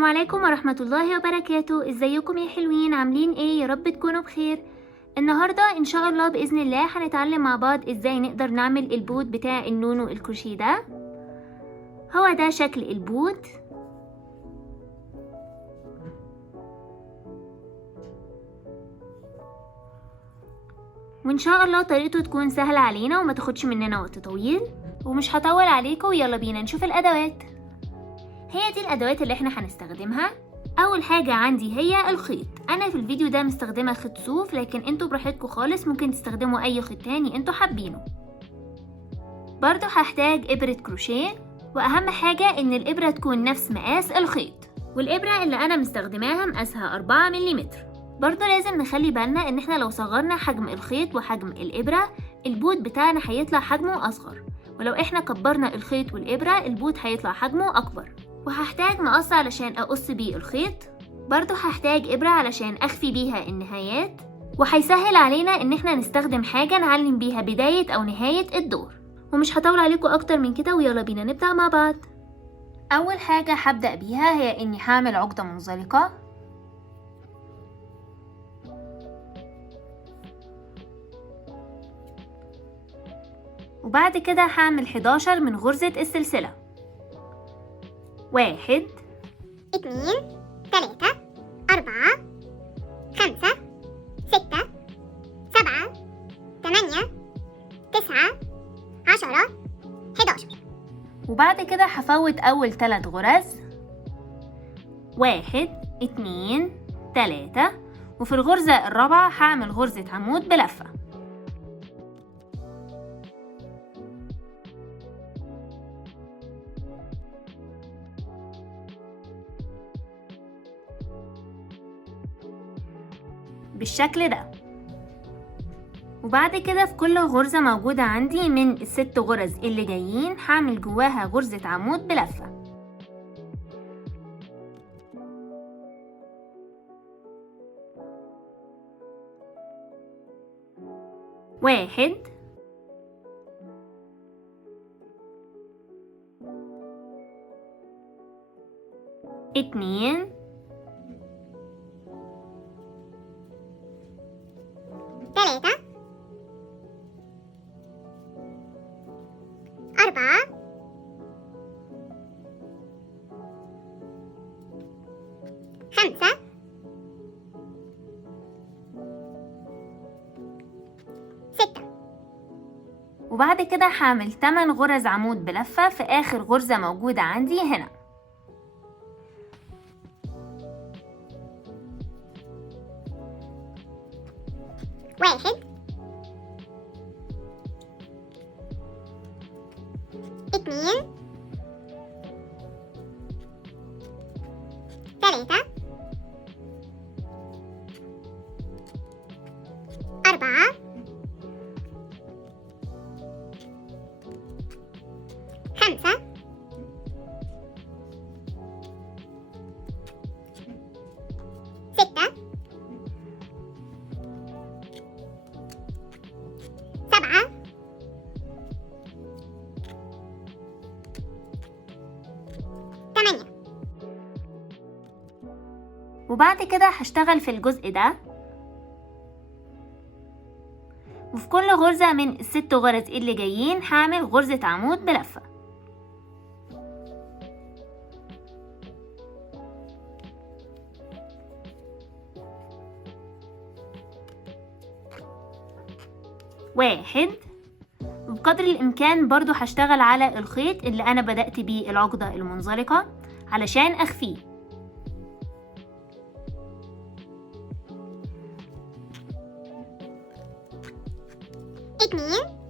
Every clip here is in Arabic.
السلام عليكم ورحمة الله وبركاته. ازيكم يا حلوين؟ عاملين ايه؟ يا رب تكونوا بخير. النهاردة ان شاء الله بإذن الله هنتعلم مع بعض ازاي نقدر نعمل البوت بتاع النونو الكروشيه ده. هو ده شكل البوت. وان شاء الله طريقته تكون سهلة علينا وما تاخدش مننا وقت طويل، ومش هطول عليكم. يلا بينا نشوف الادوات. هي دي الادوات اللي احنا هنستخدمها. اول حاجة عندي هي الخيط. انا في الفيديو ده مستخدمة خيط صوف، لكن انتوا براحتكم خالص، ممكن تستخدموا اي خيط تاني انتوا حابينه. برضو هحتاج ابرة كروشيه، واهم حاجة ان الابرة تكون نفس مقاس الخيط، والابرة اللي انا مستخدماها مقاسها 4 ملم. برضو لازم نخلي بالنا ان احنا لو صغرنا حجم الخيط وحجم الابرة البوت بتاعنا هيطلع حجمه اصغر، ولو احنا كبرنا الخيط والابرة البوت هيطلع حجمه اكبر. وهحتاج مقص علشان اقص بيه الخيط. برضو هحتاج ابرة علشان اخفي بيها النهايات، وهيسهل علينا ان احنا نستخدم حاجة نعلم بيها بداية او نهاية الدور. ومش هطول عليكم اكتر من كده، ويلا بينا نبدأ مع بعض. اول حاجة هبدأ بيها هي اني هعمل عقدة منزلقة، وبعد كده هعمل 11 من غرزة السلسلة. 1 2 3 4 5 6 7 8 9 10 11. وبعد كده هفوت اول 3 غرز، 1 2 3، وفي الغرزة الرابعة هعمل غرزة عمود بلفة. بالشكل ده. وبعد كده في كل غرزة موجودة عندي من ال6 غرز اللي جايين هعمل جواها غرزة عمود بلفة. 1 2 3 4 5 6. وبعد كده هعمل 8 غرز عمود بلفة في آخر غرزة موجودة عندي هنا. 1 2 3 4 5 6 7 8. وبعد كده هشتغل في الجزء ده، وفي كل غرزة من ال6 غرز اللي جايين هعمل غرزة عمود بلفة. واحد. وبقدر الامكان برضو هشتغل على الخيط اللي انا بدأت بيه العقدة المنزلقة علشان اخفيه. 2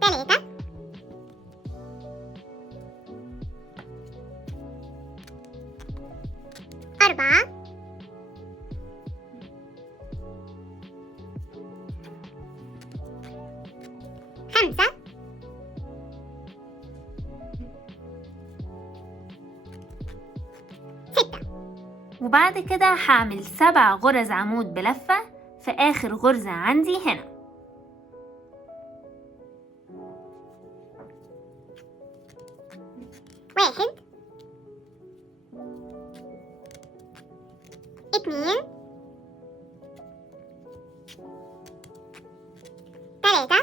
3 4 5 6. وبعد كده هعمل 7 غرز عمود بلفة في آخر غرزة عندي هنا. 1 2 3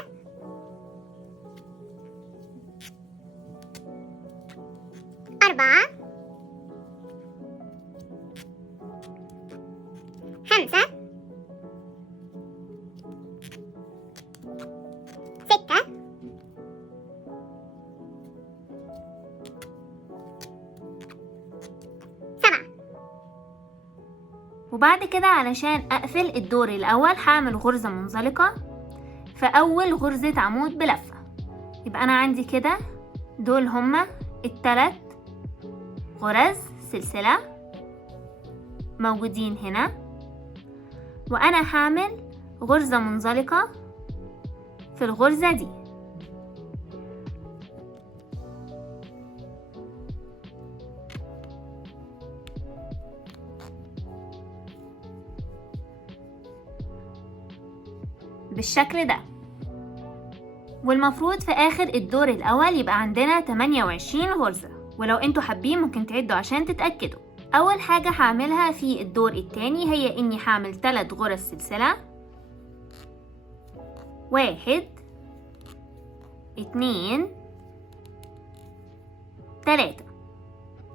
4 5 6 7. وبعد كده علشان أقفل الدور الأول هعمل غرزة منزلقة في أول غرزة عمود بلفة. يبقى أنا عندي كده دول هما التلات غرز سلسلة موجودين هنا، وأنا هعمل غرزة منزلقة في الغرزة دي. بالشكل ده. والمفروض في آخر الدور الأول يبقى عندنا 28 غرزة، ولو انتوا حابين ممكن تعدوا عشان تتأكدوا. أول حاجة هعملها في الدور التاني هي إني هعمل 3 غرز سلسلة، 1 2 3.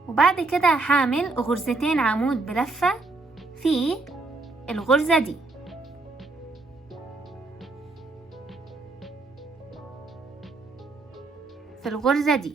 وبعد كده هعمل غرزتين عمود بلفة في الغرزة دي. في الغرزة دي.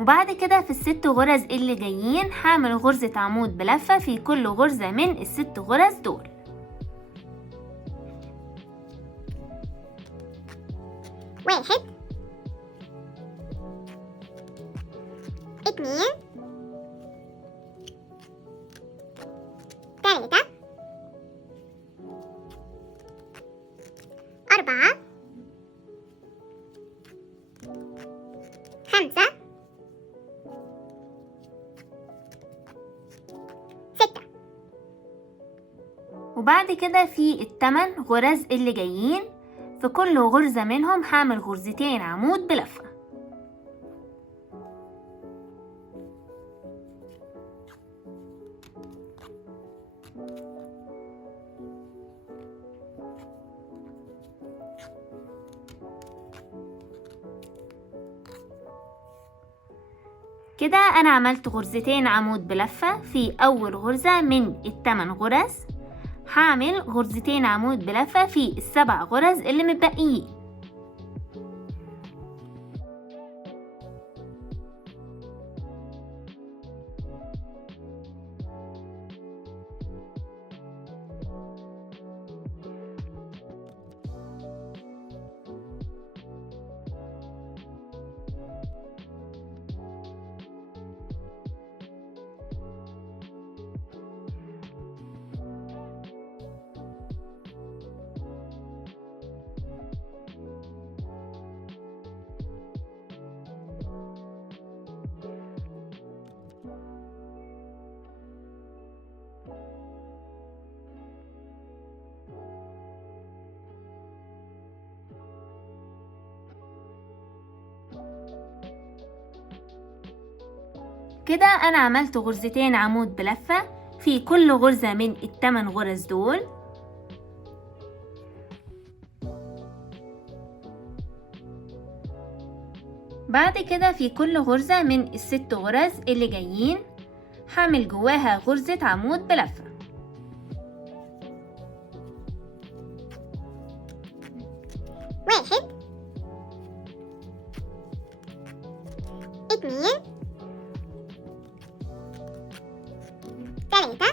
وبعد كده في ال6 غرز اللي جايين هعمل غرزة عمود بلفة في كل غرزة من ال6 غرز دول. واحد 2 3 4 5 6. وبعد كده في ال8 غرز اللي جايين في كل غرزة منهم هعمل غرزتين عمود بلفة. كده أنا عملت غرزتين عمود بلفة في أول غرزة من ال8 غرز. هعمل غرزتين عمود بلفة في ال7 غرز اللي متبقيين. كده أنا عملت غرزتين عمود بلفة في كل غرزة من ال8 غرز دول. بعد كده في كل غرزة من ال6 غرز اللي جايين هعمل جواها غرزة عمود بلفة. واحد 2 3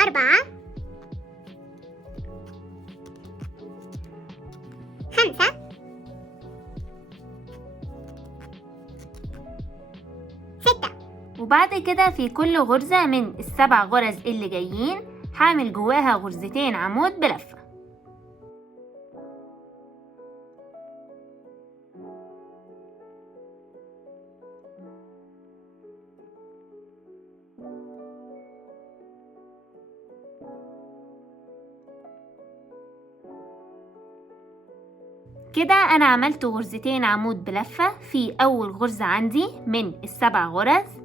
4 5 وبعد كده في كل غرزة من ال7 غرز اللي جايين هعمل جواها غرزتين عمود بلفة. كده أنا عملت غرزتين عمود بلفة في أول غرزة عندي من ال7 غرز.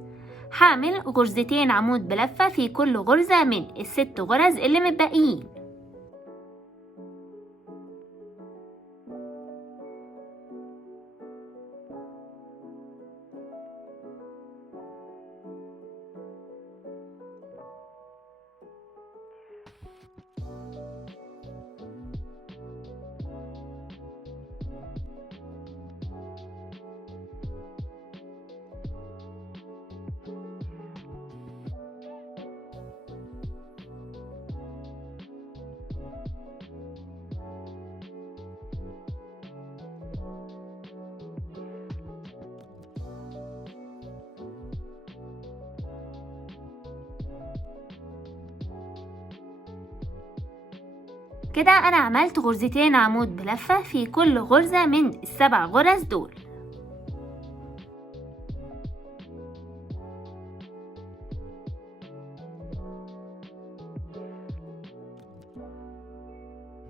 هعمل غرزتين عمود بلفة في كل غرزة من ال6 غرز اللي متبقيين. كده أنا عملت غرزتين عمود بلفة في كل غرزة من ال7 غرز دول.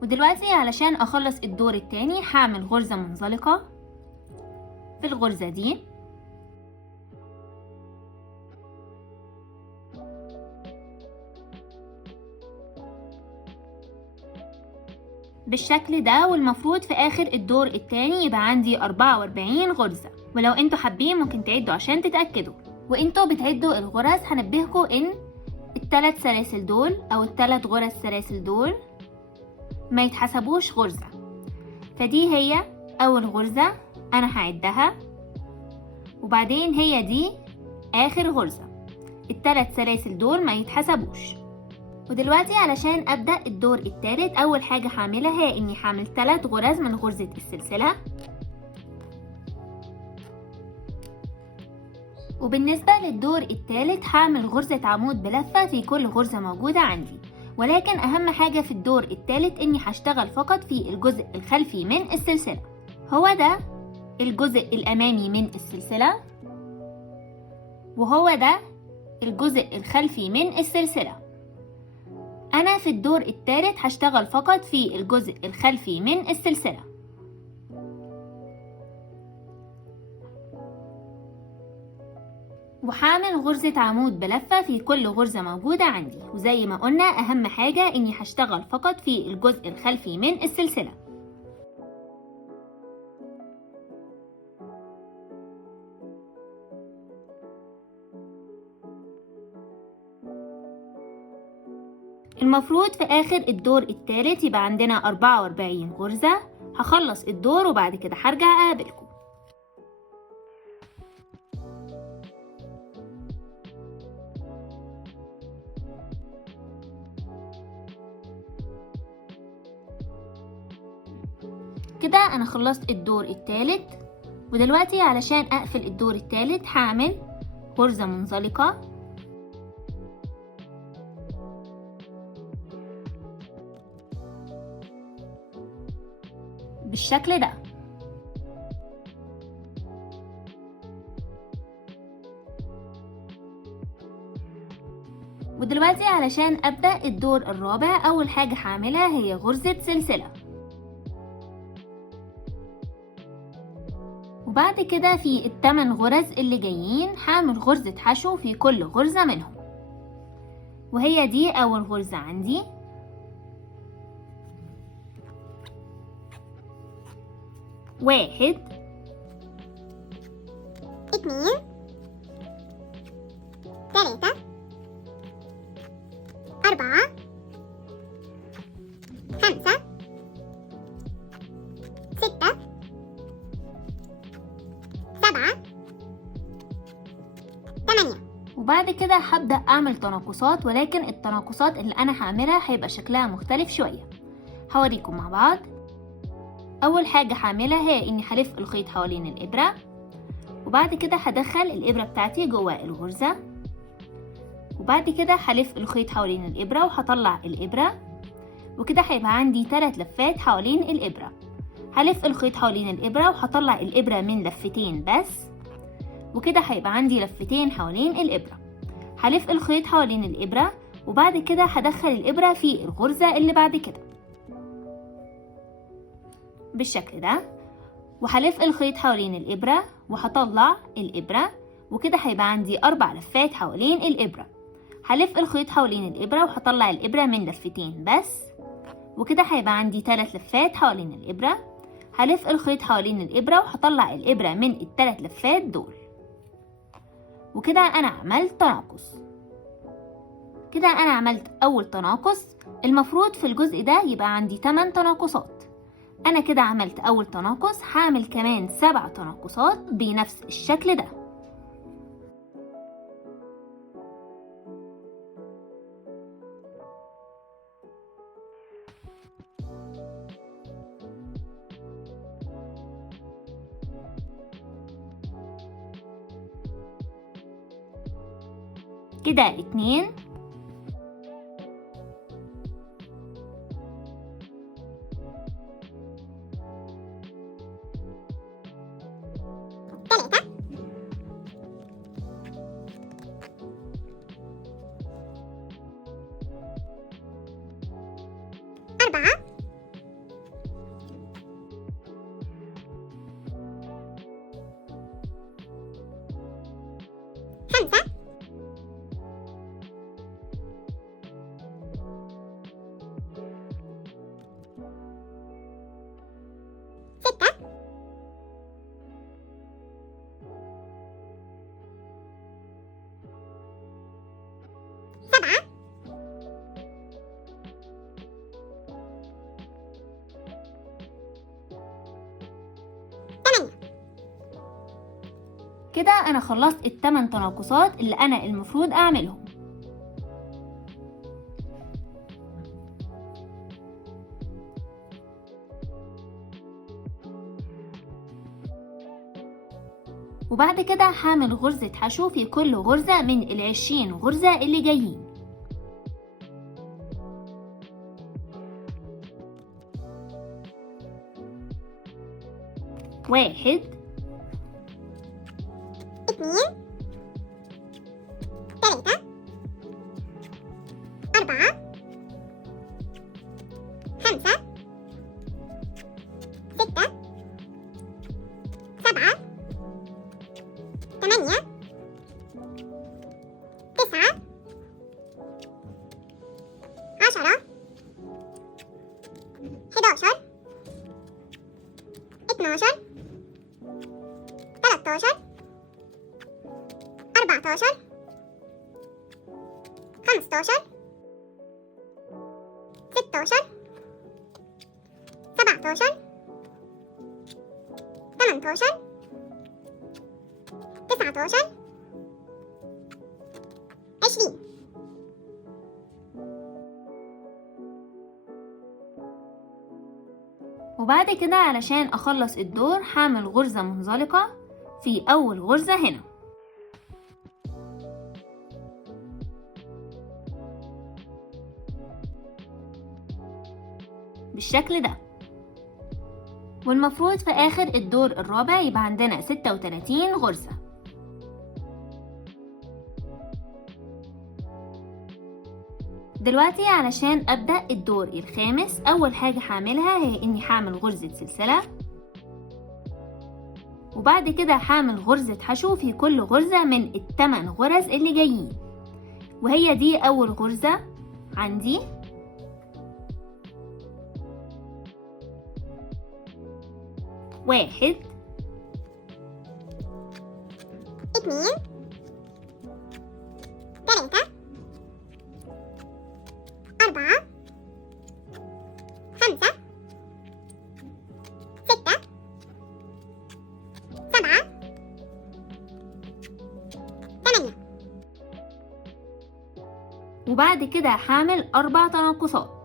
ودلوقتي علشان أخلص الدور التاني هعمل غرزة منزلقة في الغرزة دي، بالشكل ده. والمفروض في آخر الدور التاني يبقى عندي 44 غرزة، ولو انتوا حابين ممكن تعدوا عشان تتأكدوا. وانتوا بتعدوا الغرز هنبهكوا ان ال3 سلاسل دول او ال3 غرز سلاسل دول ما يتحسبوش غرزة. فدي هي اول غرزة انا هعدها، وبعدين هي دي اخر غرزة. ال3 سلاسل دول ما يتحسبوش. ودلوقتي علشان ابدأ الدور الثالث اول حاجة هعملها هي اني هعمل 3 غرز من غرزة السلسلة. وبالنسبة للدور الثالث هعمل غرزة عمود بلفة في كل غرزة موجودة عندي، ولكن اهم حاجة في الدور الثالث اني هشتغل فقط في الجزء الخلفي من السلسلة. هو ده الجزء الامامي من السلسلة، وهو ده الجزء الخلفي من السلسلة. أنا في الدور الثالث هشتغل فقط في الجزء الخلفي من السلسلة. وهعمل غرزة عمود بلفة في كل غرزة موجودة عندي، وزي ما قلنا أهم حاجة إني هشتغل فقط في الجزء الخلفي من السلسلة. المفروض في آخر الدور الثالث يبقى عندنا 44 غرزة. هخلص الدور وبعد كده هرجع أقابلكم. كده أنا خلصت الدور الثالث، ودلوقتي علشان أقفل الدور الثالث هعمل غرزة منزلقة بالشكل ده. ودلوقتي علشان أبدأ الدور الرابع أول حاجة هعملها هي غرزة سلسلة، وبعد كده في ال8 غرز اللي جايين هعمل غرزة حشو في كل غرزة منهم، وهي دي أول غرزة عندي. واحد، 2، 3، 4، 5، 6، 7، 8. وبعد كده هبدأ أعمل تناقصات، ولكن التناقصات اللي أنا هعملها هيبقى شكلها مختلف شوية. هوريكم مع بعض. أول حاجة هعملها هي إني هلف الخيط حوالين الإبرة، وبعد كده هدخل الإبرة بتاعتي جوه الغرزة، وبعد كده هلف الخيط حوالين الإبرة وهطلع الإبرة، وكده هيبقى عندي 3 لفات حوالين الإبرة. هلف الخيط حوالين الإبرة وهطلع الإبرة من لفتين بس، وكده هيبقى عندي لفتين حوالين الإبرة. هلف الخيط حوالين الإبرة وبعد كده هدخل الإبرة في الغرزة اللي بعد كده بالشكل ده، وهلف الخيط حوالين الإبرة وهطلع الإبرة، وكده هيبقى عندي 4 لفات حوالين الإبرة. هلف الخيط حوالين الإبرة وهطلع الإبرة من لفتين بس، وكده هيبقى عندي 3 لفات حوالين الإبرة. هلف الخيط حوالين الإبرة وهطلع الإبرة من ال3 لفات دول، وكده أنا عملت تناقص. كده أنا عملت أول تناقص. المفروض في الجزء ده يبقى عندي 8 تناقصات. أنا كده عملت أول تناقص، هعمل كمان 7 تناقصات بنفس الشكل ده. كده 2 3 4 5 6 7 8 كده أنا خلصت ال8 تناقصات اللي أنا المفروض أعملهم. وبعد كده هعمل غرزة حشو في كل غرزة من ال20 غرزة اللي جايين. 1 2 3 4 5 6 7 8 9 10 11 12 13 14 15 16 17 18 19 20 وبعد كده علشان أخلص الدور هعمل غرزة منزلقة في أول غرزة هنا بالشكل ده. والمفروض في آخر الدور الرابع يبقى عندنا 36 غرزة. دلوقتي علشان أبدأ الدور الخامس، أول حاجة هعملها هي إني هعمل غرزة سلسلة، وبعد كده هعمل غرزة حشو في كل غرزة من ال8 غرز اللي جايين، وهي دي أول غرزة عندي. 1 2 3 4 5 6 7 8 وبعد كده هعمل 4 تناقصات.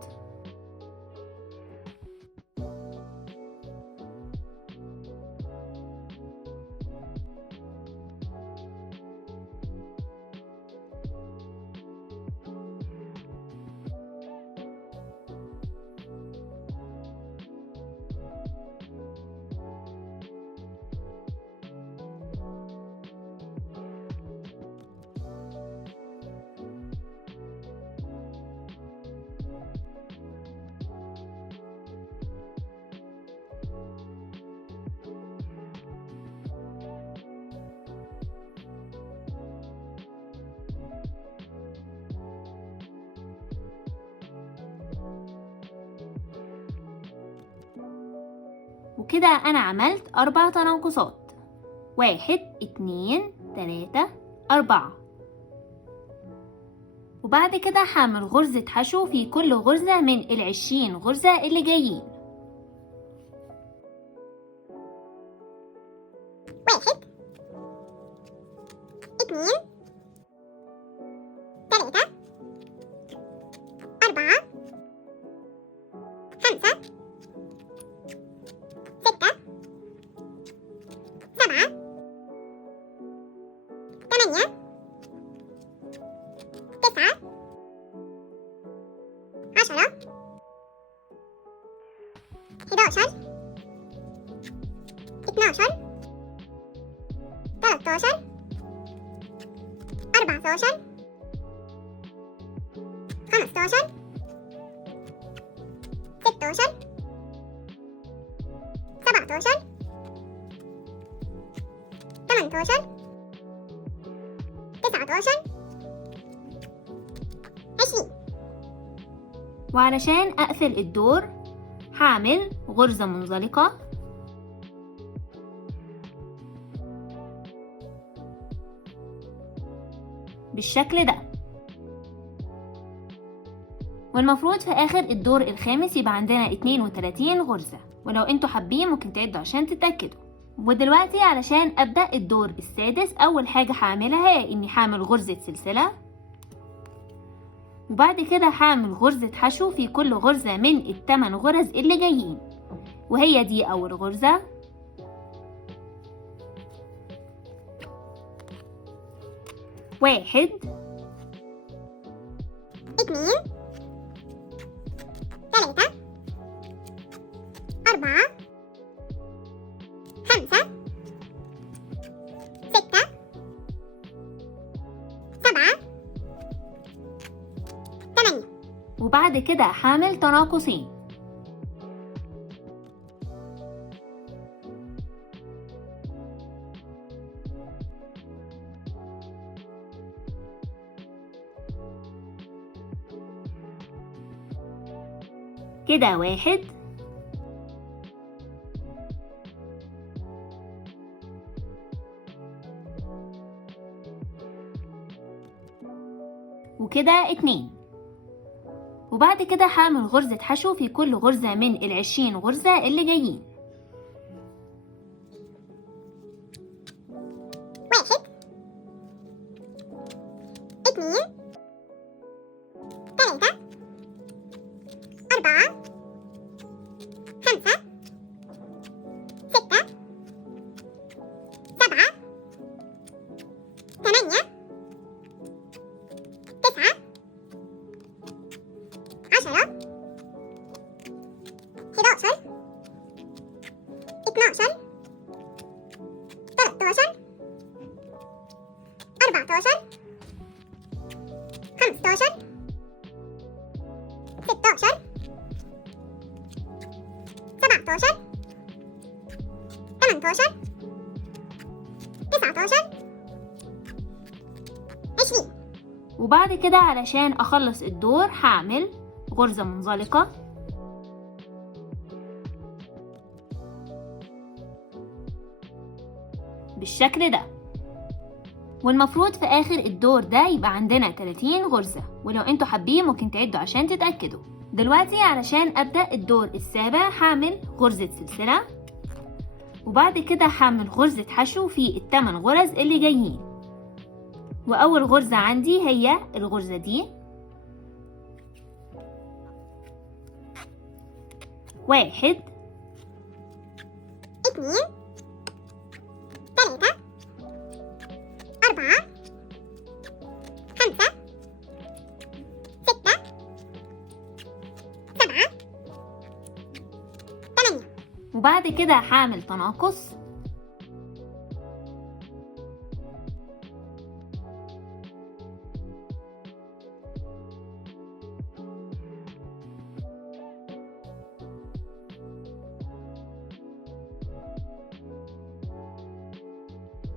وكده أنا عملت 4 تناقصات، 1 2 3 4. وبعد كده هعمل غرزة حشو في كل غرزة من 20 غرزة اللي جايين. 1 2 3 4 5 6 7 8 9 10 11 12 13 14 15 16 17 18 19 20. وعلشان أقفل الدور هعمل غرزة منزلقة بالشكل ده. والمفروض في آخر الدور الخامس يبقى عندنا 32 غرزة، ولو انتوا حابين ممكن تعدوا عشان تتأكدوا. ودلوقتي علشان أبدأ الدور السادس، أول حاجة هعملها هي إني هعمل غرزة سلسلة، وبعد كده هعمل غرزة حشو في كل غرزة من ال8 غرز اللي جايين، وهي دي أول غرزة، واحد 2 3 4 5 6 7 8. وبعد كده هعمل تناقصين، كده 1 وكده 2. وبعد كده هعمل غرزة حشو في كل غرزة من ال20 غرزة اللي جايين. 1 2 3 4 5 6 7 8 9 10 11 12 13 14 15 16 17 18 19 20. وبعد كده علشان أخلص الدور هعمل غرزة منزلقة بالشكل ده. والمفروض في آخر الدور ده يبقى عندنا 30 غرزة، ولو انتوا حابين ممكن تعدوا عشان تتأكدوا. دلوقتي علشان أبدأ الدور السابع هعمل غرزة سلسلة، وبعد كده هعمل غرزة حشو في ال8 غرز اللي جايين. وأول غرزة عندي هي الغرزة دي، 1 2 3 4 5 6 7 8. وبعد كده هعمل تناقص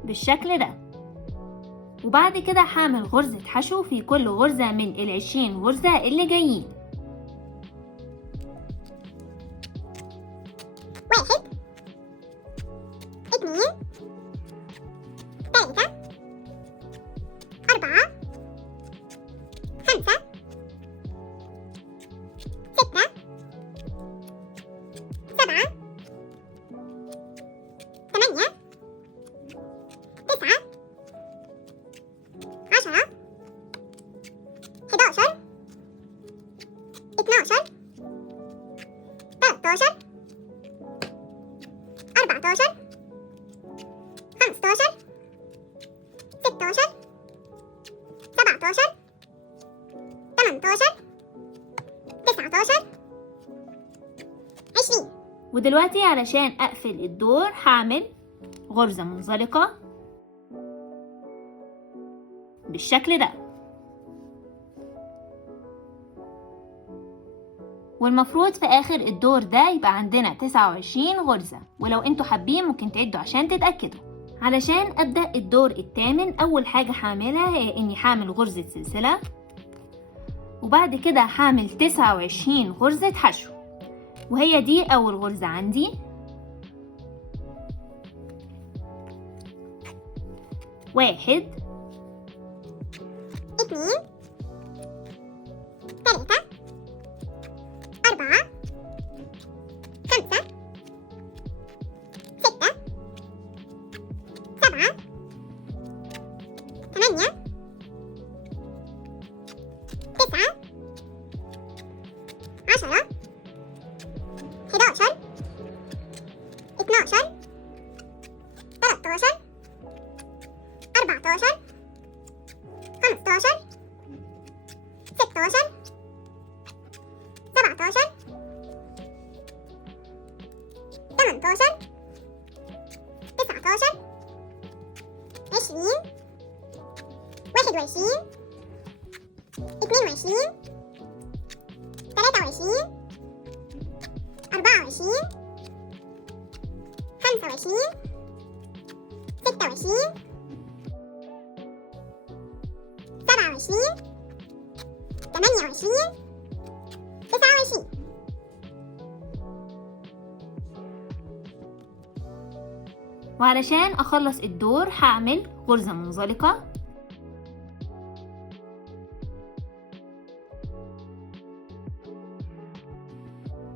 بالشكل ده. وبعد كده هعمل غرزة حشو في كل غرزة من ال20 غرزة اللي جايين. 1 2 3 4 5 6 7 8 9 10 11 12 13 14 15 16 17 18 19 20. ودلوقتي علشان أقفل الدور هعمل غرزة منزلقة بالشكل ده، والمفروض في آخر الدور ده يبقى عندنا 29 غرزة، ولو انتوا حابين ممكن تعدوا عشان تتأكدوا. علشان أبدأ الدور الثامن أول حاجة هعملها هي إني هعمل غرزة سلسلة، وبعد كده هعمل 29 غرزة حشو، وهي دي أول غرزة عندي. واحد 2 3 4 5 6 7 8 9 10 11 12 13 14 15 16 17 18 19 20 21 22 23 24 25 26 27 28 29. وعلشان أخلص الدور هعمل غرزة منزلقة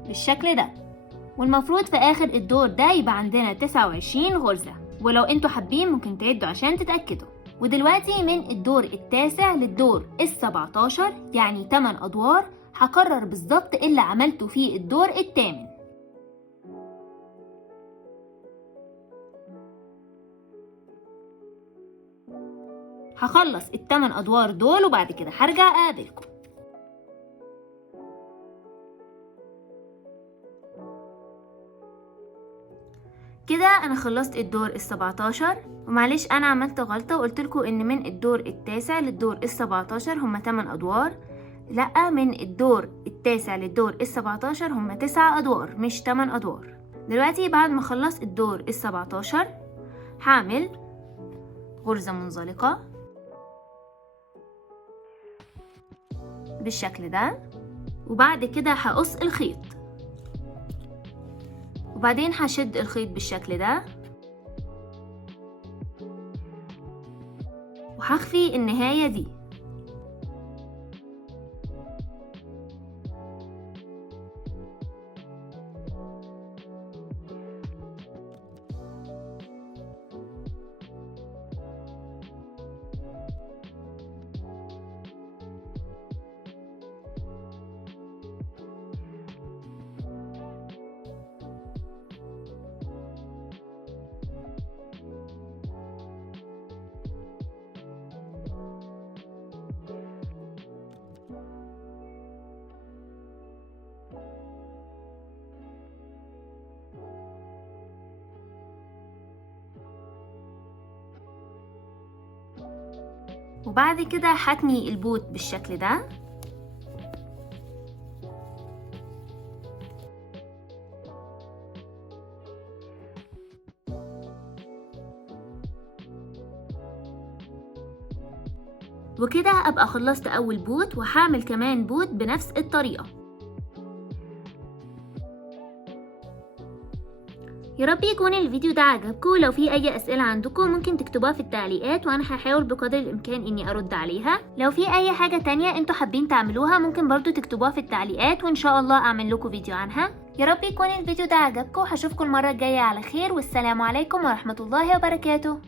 بالشكل ده، والمفروض في آخر الدور ده يبقى عندنا 29 غرزة، ولو انتوا حابين ممكن تعدوا عشان تتأكدوا. ودلوقتي من الدور التاسع للدور ال17 يعني 8 أدوار هكرر بالظبط اللي عملته في الدور الثامن. هخلص ال8 أدوار دول وبعد كده هرجع أقابلكم. كده انا خلصت الدور ال17، ومعلش انا عملت غلطة وقلت لكم ان من الدور التاسع للدور ال17 هم 8 ادوار. لا، من الدور التاسع للدور ال17 هم 9 ادوار مش 8 ادوار. دلوقتي بعد ما اخلص الدور ال17 هعمل غرزة منزلقة بالشكل ده، وبعد كده هقص الخيط، وبعدين هشد الخيط بالشكل ده، وهخفي النهاية دي. وبعد كده هتني البوت بالشكل ده، وكده ابقى خلصت اول بوت، وهعمل كمان بوت بنفس الطريقة. يا رب يكون الفيديو ده عجبكم، ولو في اي اسئله عندكم ممكن تكتبوها في التعليقات وانا هحاول بقدر الامكان اني ارد عليها. لو في اي حاجه تانية انتوا حابين تعملوها ممكن برضو تكتبوها في التعليقات وان شاء الله اعمل لكم فيديو عنها. يا رب يكون الفيديو ده عجبكم، هشوفكم المره الجايه على خير، والسلام عليكم ورحمه الله وبركاته.